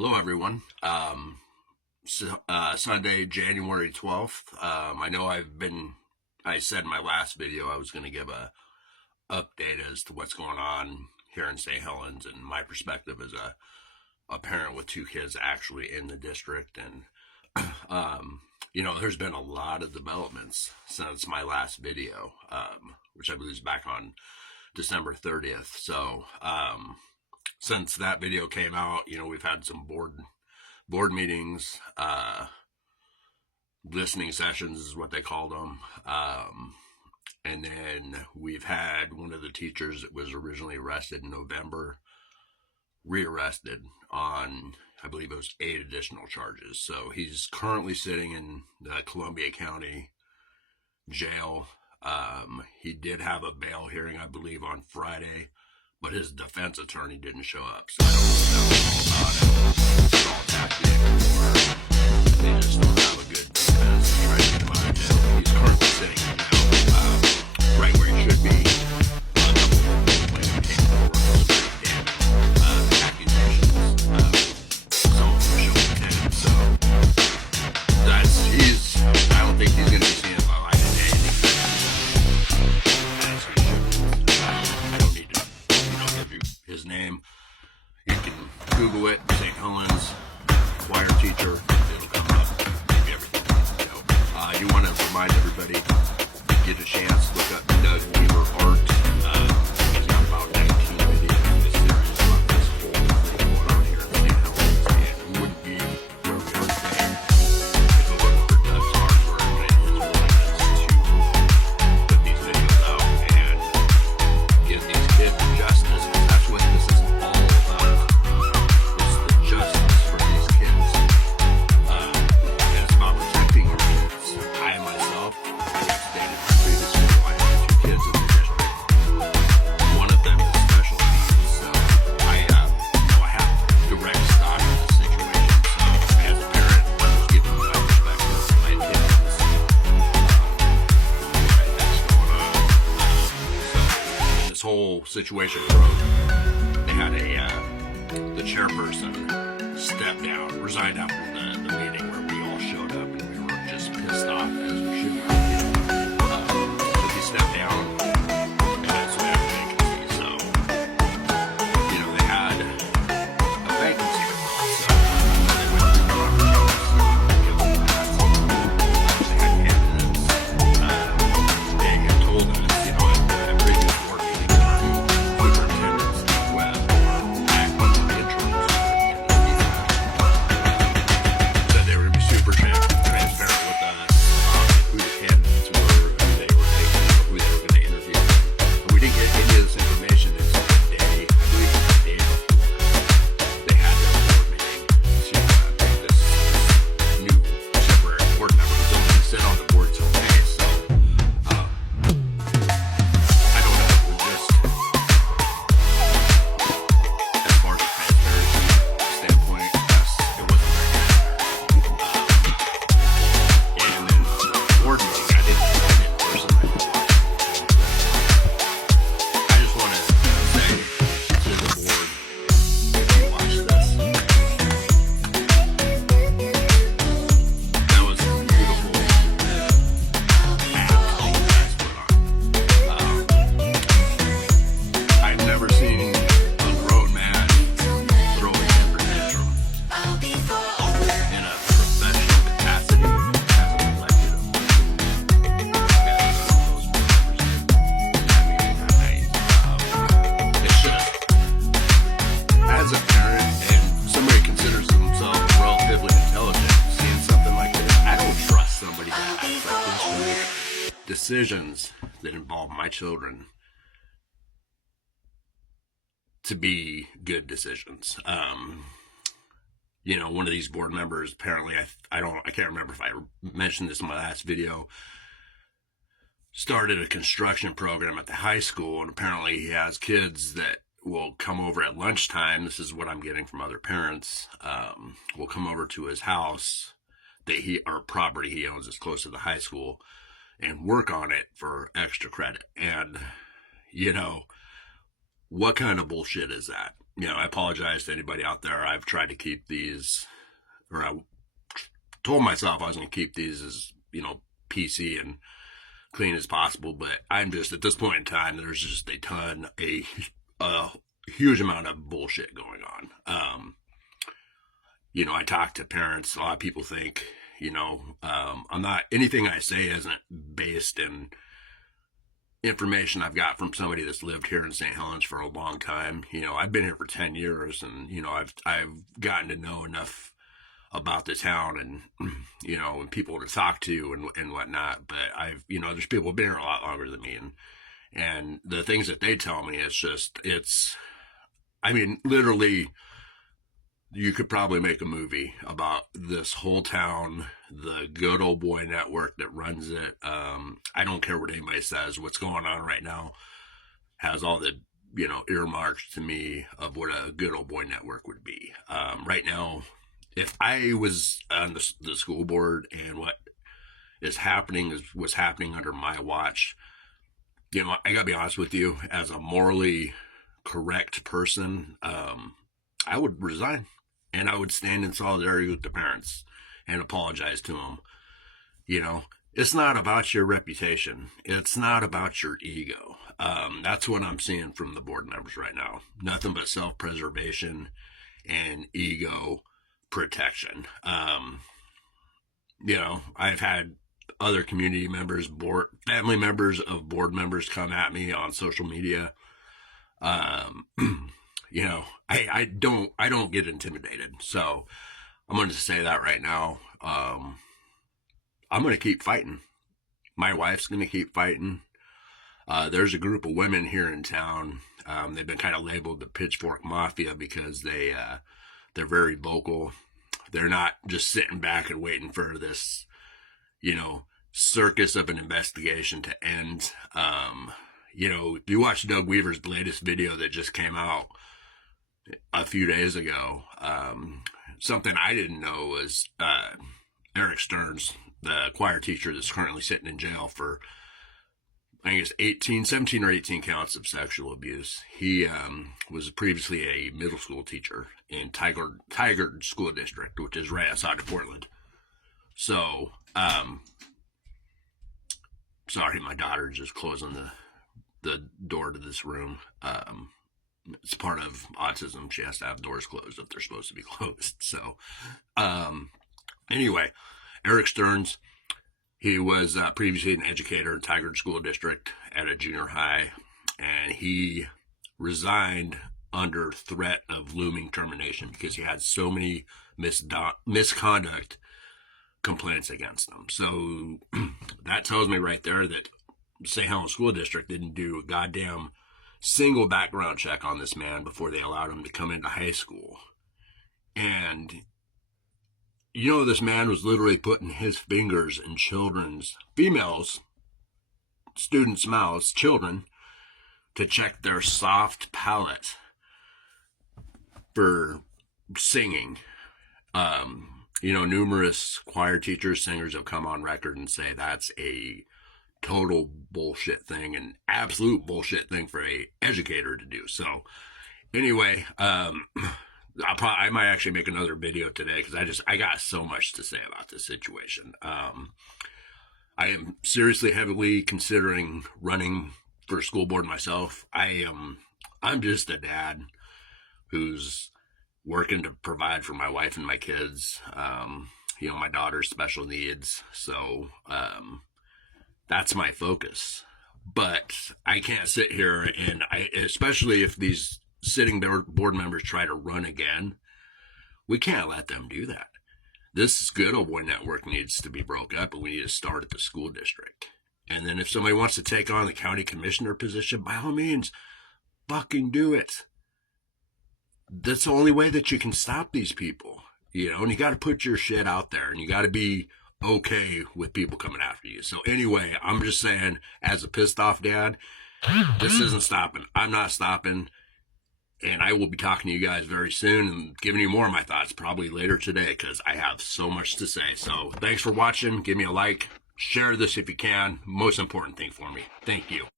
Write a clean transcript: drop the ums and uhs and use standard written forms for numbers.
Hello, everyone. Sunday, January 12th. I know I said in my last video I was going to give a update as to what's going on here in St. Helens and my perspective as a parent with two kids actually in the district. And, there's been a lot of developments since my last video, which I believe is back on December 30th. So, since that video came out, we've had some board meetings, listening sessions is what they called them. And then we've had one of the teachers that was originally arrested in November rearrested on, I believe it was 8 additional charges. So he's currently sitting in the Columbia County jail. He did have a bail hearing, I believe, on Friday, but his defense attorney didn't show up. So I don't know about it. It's all tactic, or they just don't have a good defense to try to get him out of jail. He's currently sitting in jail, right where he should be. When he came forward, it was pretty damning accusations. Some of them showing intent. So I don't think he's going to be seeing the light of day. I don't need to give you his name. You can Google it, St. Helens choir teacher. It'll come up. Maybe everything needs to go. You want to remind everybody, get a chance, look up Doug Weaver Art. He's got about 19 videos in this series about this whole thing going on here in St. Helens, and we wouldn't be where we are today if it wasn't for Doug's hard work and his willingness to put these videos out and give these kids justice. That's what this is all about. It's the justice for these kids. And it's about protecting our kids. I myself, I've stated in my previous video, I have 2 kids in the district. One of them is special needs, so I have direct stock in the situation. So as a parent, I'm just giving you my perspective, my opinions, what I think's going on. So when this whole situation broke, they had the chairperson step down, resigned after the meeting where we all showed up and we were just pissed off as we should be. So he stepped down, and that's what everybody can see. So, they had a vacancy so they went through the opportunities, give them that. They had candidates. They had told us, at previous board meetings, superintendents who have act on the interims said they were going to be super transparent with us who the candidates were, who they were taking, who they were going to interview. But we didn't get any of this information until the day, I believe it was the day before they had their board meeting to pick this new temporary board member who's only going to sit on the board till May. So, I don't know, it was just, as far as a transparency standpoint, yes, it wasn't very transparent. And then the board meeting, I didn't personally watch it. I just want to say to the board, if you watch this, that was a beautiful act that you guys put on. I've never seen a grown man throw a temper tantrum in a professional capacity as an elected official. As those board members. It's just, as a parent and somebody considers themselves relatively intelligent, seeing something like this, I don't trust somebody that acts like this to make decisions that involve my children to be good decisions. One of these board members, apparently, I can't remember if I mentioned this in my last video, started a construction program at the high school, and apparently he has kids that will come over at lunchtime. This is what I'm getting from other parents. Will come over to his house or property he owns is close to the high school and work on it for extra credit. And, what kind of bullshit is that? I apologize to anybody out there. I've tried to keep these, or I told myself I was going to keep these as, PC and clean as possible. But I'm just, at this point in time, there's just a huge amount of bullshit going on. I talk to parents. A lot of people think, I'm not, anything I say isn't based in information I've got from somebody that's lived here in St. Helens for a long time. I've been here for 10 years and, I've gotten to know enough about the town and, and people to talk to and whatnot. But there's people who've been here a lot longer than me. And the things that they tell me, literally, you could probably make a movie about this whole town, the good old boy network that runs it. I don't care what anybody says. What's going on right now has all the, earmarks to me of what a good old boy network would be. Right now, if I was on the school board and what is happening was happening under my watch, I gotta be honest with you, as a morally correct person, I would resign. And I would stand in solidarity with the parents and apologize to them. It's not about your reputation. It's not about your ego. That's what I'm seeing from the board members right now. Nothing but self-preservation and ego protection. I've had other community members, family members of board members come at me on social media. I don't get intimidated. So I'm going to say that right now. I'm going to keep fighting. My wife's going to keep fighting. There's a group of women here in town. They've been kind of labeled the Pitchfork Mafia because they're very vocal. They're not just sitting back and waiting for this, circus of an investigation to end. If you watch Doug Weaver's latest video that just came out a few days ago, something I didn't know was Eric Stearns, the choir teacher that's currently sitting in jail for, I think it's 17 or 18 counts of sexual abuse. He was previously a middle school teacher in Tigard School District, which is right outside of Portland. So, sorry, my daughter just closing the door to this room. It's part of autism. She has to have doors closed if they're supposed to be closed. So, anyway, Eric Stearns, he was previously an educator in Tigard School District at a junior high, and he resigned under threat of looming termination because he had so many misconduct complaints against him. So that tells me right there that St. Helens School District didn't do a goddamn single background check on this man before they allowed him to come into high school. And this man was literally putting his fingers in students' mouths, children, to check their soft palate for singing. Numerous choir teachers, singers have come on record and say that's a total bullshit thing, an absolute bullshit thing for a educator to do. So anyway, I might actually make another video today because I got so much to say about this situation. I am seriously heavily considering running for school board myself. I'm just a dad who's working to provide for my wife and my kids. My daughter's special needs. So, that's my focus. But I can't sit here and especially if these sitting board members try to run again, we can't let them do that. This good old boy network needs to be broke up, and we need to start at the school district. And then if somebody wants to take on the county commissioner position, by all means, fucking do it. That's the only way that you can stop these people, and you got to put your shit out there, and you got to be okay with people coming after you. So anyway, I'm just saying, as a pissed off dad, this isn't stopping. I'm not stopping. And I will be talking to you guys very soon and giving you more of my thoughts probably later today because I have so much to say. So thanks for watching. Give me a like. Share this if you can. Most important thing for me. Thank you.